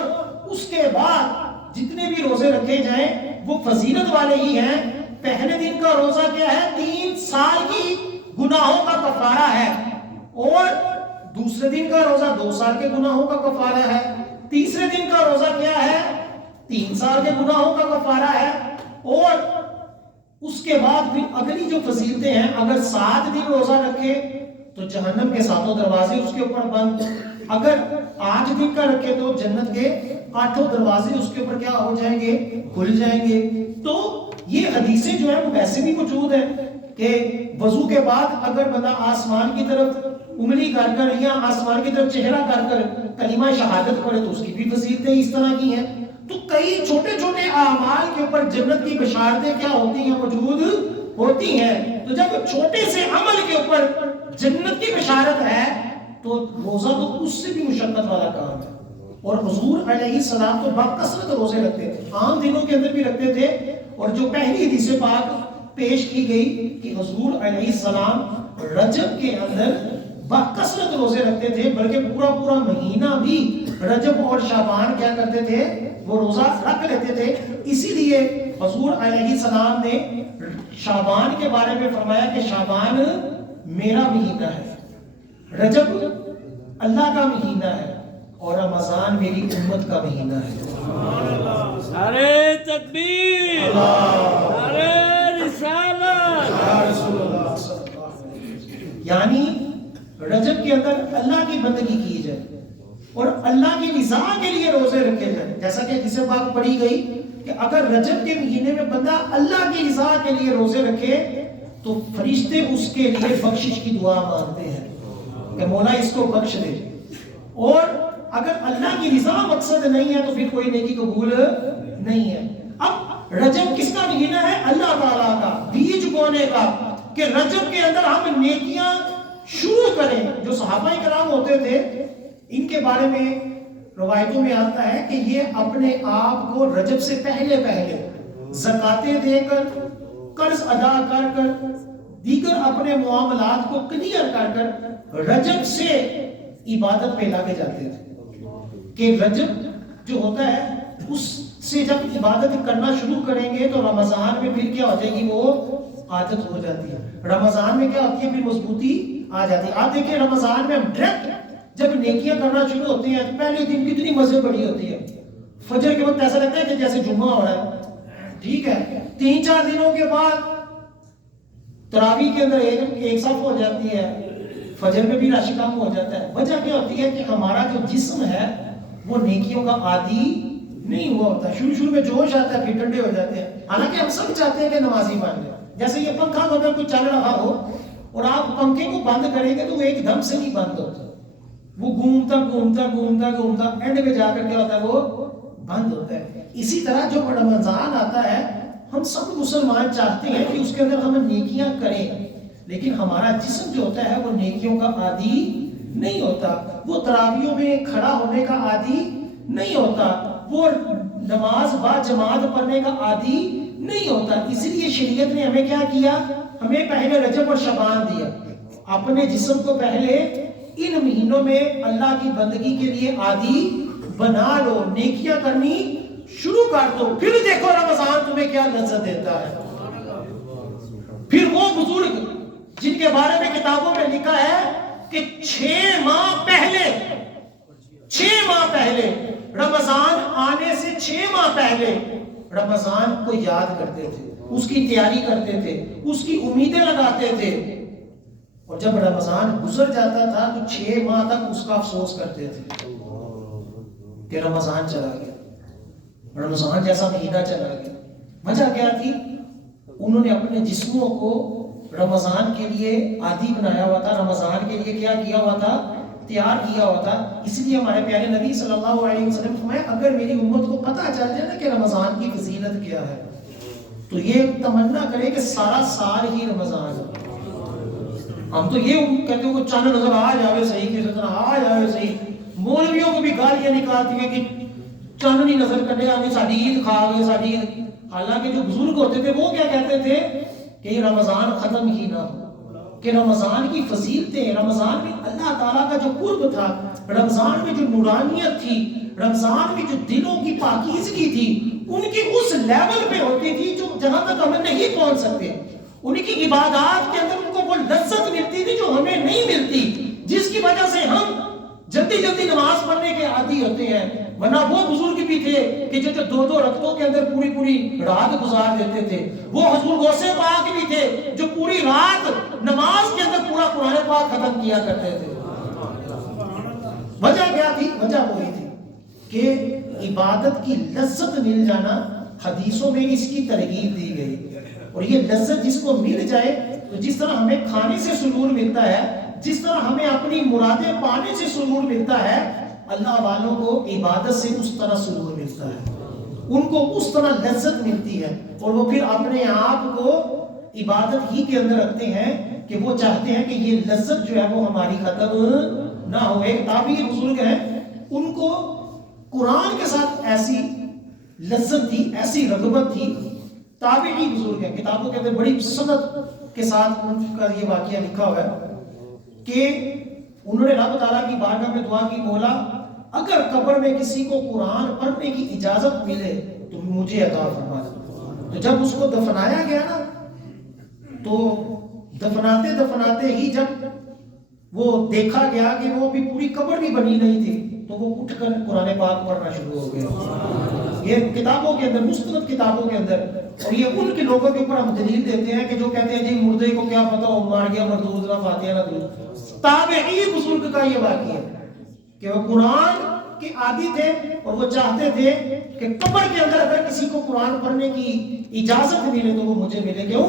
اس کے بعد جتنے بھی روزے رکھے جائیں وہ فضیلت والے ہی ہیں۔ پہلے دن کا روزہ کیا ہے، 3 سال کی گناہوں کا کفارہ ہے، اور دوسرے دن کا روزہ 2 سال کے گناہوں کا کفارہ ہے، تیسرے دن کا روزہ کیا ہے، 3 سال کے گناہوں کا کفارہ ہے، اور اس کے بعد پھر اگلی جو فضیلتیں ہیں، اگر 7 دن روزہ رکھے تو جہنم کے 7 دروازے اس کے اوپر بند، اگر 8 دن کا رکھے تو جنت کے 8 دروازے اس کے اوپر کیا ہو جائیں گے، کھل جائیں گے۔ تو یہ حدیثیں جو ہیں وہ ویسے بھی موجود ہیں کہ وضو کے بعد اگر بندہ آسمان کی طرف انگلی کر کر یا آسمان کی طرف چہرہ کر کر کلمہ شہادت پڑھے تو اس کی بھی فضیلتیں اس طرح کی ہیں۔ تو کئی چھوٹے چھوٹے اعمال کے اوپر جنت کی بشارتیں کیا ہوتی ہیں، موجود ہوتی ہیں۔ تو جب چھوٹے سے عمل کے اوپر جنت کی بشارت ہے تو روزہ تو اس سے بھی مشقت والا کام ہے۔ اور حضور علیہ السلام تو بکثرت روزے رکھتے تھے، عام دنوں کے اندر بھی رکھتے تھے، اور جو پہلی حدیث پاک پیش کی گئی کہ حضور علیہ السلام رجب کے اندر بکثرت روزے رکھتے تھے، بلکہ پورا پورا مہینہ بھی رجب اور شعبان کیا کرتے تھے، وہ روزہ رکھ لیتے تھے۔ اسی لیے حضور علیہ السلام نے شعبان کے بارے میں فرمایا کہ شعبان میرا مہینہ ہے، رجب اللہ کا مہینہ ہے، اور رمضان میری امت کا مہینہ ہے۔ نعرہ تکبیر، نعرہ رسالت۔ یعنی رجب کے اندر اللہ کی بندگی کی جائے اور اللہ کی رضا کے لیے روزے رکھے جائیں، جیسا کہ جسے بات پڑھی گئی کہ اگر رجب کے مہینے میں بندہ اللہ کی رضا کے لیے روزے رکھے تو فرشتے اس کے لیے بخشش کی دعا مانگتے ہیں کہ مولا اس کو بخش دے، اور اگر اللہ کی رضا مقصد نہیں ہے تو پھر کوئی نیکی قبول نہیں ہے۔ اب رجب کس کا مہینہ ہے؟ اللہ تعالیٰ کا، بیج بونے کا، کہ رجب کے اندر ہم نیکیاں شروع کریں۔ جو صحابہ کرام ہوتے تھے ان کے بارے میں روایتوں میں آتا ہے کہ یہ اپنے آپ کو رجب سے پہلے زکاتیں دے کر، قرض ادا کر کر، دیگر اپنے معاملات کو کلیئر کر کر رجب سے عبادت پہ لاگے جاتے تھے کہ رجب جو ہوتا ہے اس سے جب عبادت کرنا شروع کریں گے تو رمضان میں پھر کیا ہو جائے گی، وہ عادت ہو جاتی ہے. رمضان میں کیا ہوتی ہے؟ پھر مضبوطی آ جاتی ہے. آپ دیکھیں رمضان میں ہم ڈائریکٹ جب نیکیاں کرنا شروع ہوتے ہیں تو پہلے دن کتنی مزے بڑی ہوتی ہے. فجر کے وقت ایسا لگتا ہے کہ جیسے جمعہ ہو رہا ہے. ٹھیک ہے، 3-4 دنوں کے بعد تراویح کے اندر ایک صف ہو جاتی ہے، فجر میں بھی رش کم ہو جاتا ہے. وجہ کیا ہوتی ہے کہ ہمارا جو جسم ہے وہ نیکیوں کا عادی نہیں ہوا ہوتا. شروع میں جوش آتا ہے، پھر ٹھنڈے ہو جاتے ہیں. حالانکہ ہم سب چاہتے ہیں کہ نمازی بن جائے. جیسے یہ پنکھا اگر کوئی چل رہا ہو اور آپ پنکھے کو بند کریں گے تو وہ ایک دم سے نہیں بند ہوتا، وہ گھومتا اینڈ میں جا کر کیا ہوتا ہے؟ وہ بند ہوتا ہے. اسی طرح جو رمضان آتا ہے ہم سب مسلمان چاہتے ہیں کہ اس کے اندر ہم نیکیاں کریں، لیکن ہمارا جسم جو ہوتا ہے وہ نیکیوں کا عادی نہیں ہوتا. وہ تراویحوں میں کھڑا ہونے کا عادی نہیں ہوتا، وہ نماز با جماعت پڑھنے کا عادی نہیں ہوتا. اس لیے شریعت نے ہمیں کیا کیا؟ ہمیں پہلے رجب اور شعبان دیا. اپنے جسم کو پہلے ان مہینوں میں اللہ کی بندگی کے لیے عادی بنا لو، نیکیاں کرنی شروع کر دو، پھر دیکھو رمضان تمہیں کیا لذت دیتا ہے. پھر وہ بزرگ جن کے بارے میں کتابوں میں لکھا ہے کہ 6 ماہ پہلے رمضان آنے سے 6 ماہ پہلے رمضان کو یاد کرتے تھے، اس کی تیاری کرتے تھے، اس کی امیدیں لگاتے تھے. اور جب رمضان گزر جاتا تھا تو 6 ماہ تک اس کا افسوس کرتے تھے کہ رمضان چلا گیا، رمضان جیسا مہینہ چلا گیا. وجہ کیا تھی؟ انہوں نے اپنے جسموں کو رمضان کے لیے عادی بنایا ہوا تھا، رمضان کے لیے کیا کیا ہوا تھا؟ تیار کیا ہوا تھا. اس لیے ہمارے پیارے نبی صلی اللہ علیہ وسلم فرمایا اگر میری امت کو پتہ چل جائے نا کہ رمضان کی فضیلت کیا ہے تو یہ تمنا کرے کہ سارا سال ہی رمضان ہے. ہم تو یہ کہتے ہیں کہ چاند نظر آ جاوے صحیح، کسی طرح آ جاوے صحیح. مولویوں کو بھی گالیاں نکالتی ہیں کہ چاندنی نظر کرنے آگے ساڑھی عید کھا گئے ساڑھی عید. حالانکہ جو بزرگ ہوتے تھے وہ کیا کہتے تھے کہ یہ رمضان ختم ہی نہ ہو، کہ رمضان کی فضیلتیں، رمضان میں اللہ تعالیٰ کا جو قرب تھا، رمضان میں جو نورانیت تھی، رمضان میں جو دلوں کی پاکیزگی تھی، ان کی اس لیول پہ ہوتی تھی جو جہاں تک ہمیں نہیں پہنچ سکتے. ان کی عبادات کے اندر ان کو وہ لذت ملتی تھی جو ہمیں نہیں ملتی، جس کی وجہ سے ہم جلدی نماز پڑھنے کے عادی ہوتے ہیں. ورنہ وہ بزرگ بھی تھے کہ جو 2 رکعتوں کے اندر پوری رات گزار دیتے تھے. وہ حضور غوث پاک بھی تھے جو پوری رات نماز کے اندر پورا قرآن پاک ختم کیا کرتے تھے. وجہ کیا تھی؟ وجہ وہی تھی کہ عبادت کی لذت مل جانا. حدیثوں میں اس کی ترغیب دی گئی. اور یہ لذت جس کو مل جائے تو جس طرح ہمیں کھانے سے سرور ملتا ہے، جس طرح ہمیں اپنی مرادیں پانے سے سرور ملتا ہے، اللہ والوں کو عبادت سے اس طرح سرور ملتا ہے، ان کو اس طرح لذت ملتی ہے. اور وہ پھر اپنے آپ کو عبادت ہی کے اندر رکھتے ہیں کہ وہ چاہتے ہیں کہ یہ لذت جو ہے وہ ہماری ختم نہ ہو. ایک تابعی بزرگ ہیں، ان کو قرآن کے ساتھ ایسی لذت تھی، ایسی رغبت تھی. تابعی بزرگ ہیں، کتابوں کے اندر بڑی سند کے ساتھ ان کا یہ واقعہ لکھا ہوا ہے کہ انہوں نے رب تعالیٰ کی بارگاہ میں دعا کی، مولا اگر قبر میں کسی کو قرآن پڑھنے کی اجازت ملے تو مجھے عطا فرما دے. تو جب اس کو دفنایا گیا نا تو دفناتے ہی جب وہ دیکھا گیا کہ وہ بھی پوری قبر بھی بنی نہیں تھی تو وہ اٹھ کر قرآن پاک پڑھنا شروع ہو گیا. یہ کتابوں کے اندر، مستند کتابوں کے اندر. اور یہ ان کے لوگوں کے اوپر ہم دلیل دیتے ہیں کہ جو کہتے ہیں جی مردے کو کیا پتا وہ مار گیا مردود نہ فاتحہ نہ درود. تابعی بزرگ کا یہ واقعہ ہے کہ وہ قرآن کے عادی تھے اور وہ چاہتے تھے کہ قبر کے اندر اگر کسی کو قرآن پڑھنے کی اجازت ملے تو وہ مجھے ملے. کیوں؟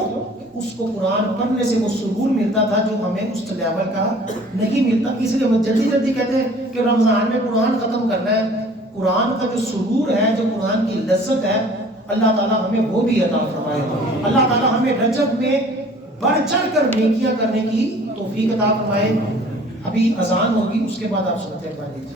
اس کو قرآن پڑھنے سے وہ سرور ملتا تھا جو ہمیں اس لیول کا نہیں ملتا. اس لیے ہم جلدی کہتے ہیں کہ رمضان میں قرآن ختم کرنا ہے. قرآن کا جو سرور ہے، جو قرآن کی لذت ہے، اللہ تعالیٰ ہمیں وہ بھی عطا فرمائے. اللہ تعالیٰ ہمیں رجب میں بڑھ چڑھ کر نیکیاں کرنے کی توفیق عطا فرمائے. ابھی اذان ہوگی، اس کے بعد آپ سنتے ہیں.